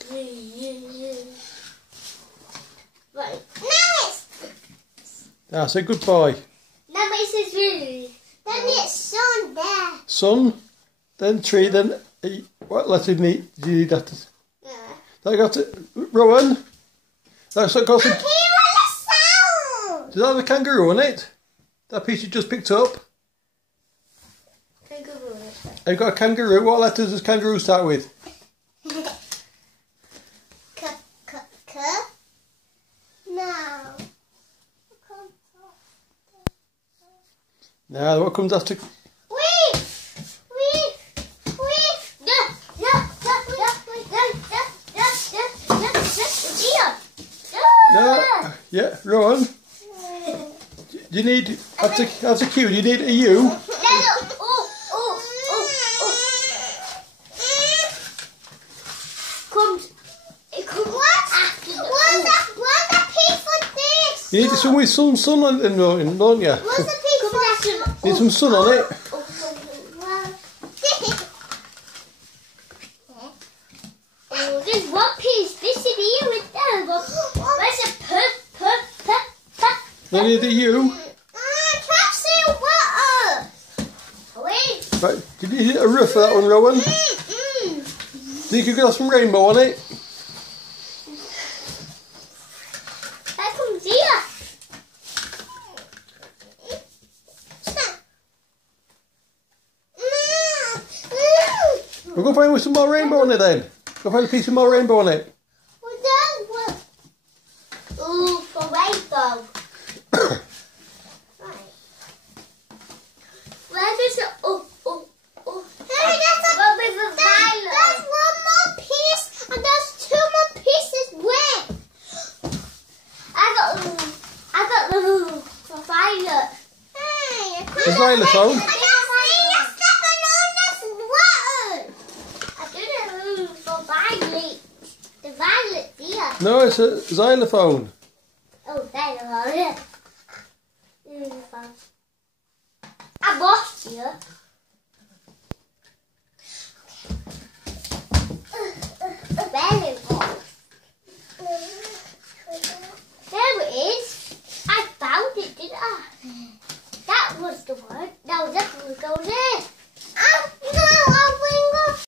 Tree. Right. Now say goodbye. Now it's Then it's sun there. Sun, then tree, then what letter do you need that? Yeah. That got it. Rowan. That's got some. Hear the sound. Does that have a kangaroo on it? That piece you just picked up. Kangaroo. I've got a kangaroo. What letters does kangaroo start with? K. No. Now what comes after? No. Yeah, Rowan. Do you need after Q? Do you need a U? You need some with some sun on it, don't you? Need some sun on it. Oh, there's one piece. This is here with them. Where's the You need a U. Right, do you need a roof for that one, Rowan? Do you think you could have some rainbow on it? That comes here. We'll go find some more rainbow on it then. Go find a piece of more rainbow on it. Ooh, for rainbow. Right. Where does it? Hey, there's one more piece, and there's two more pieces. Where? I got the violet. Hey, The xylophone. The violet deer. No, it's a xylophone. Oh, xylophone. I lost you. Very lost. There it is. I found it, didn't I? That was the one. Now this one goes in.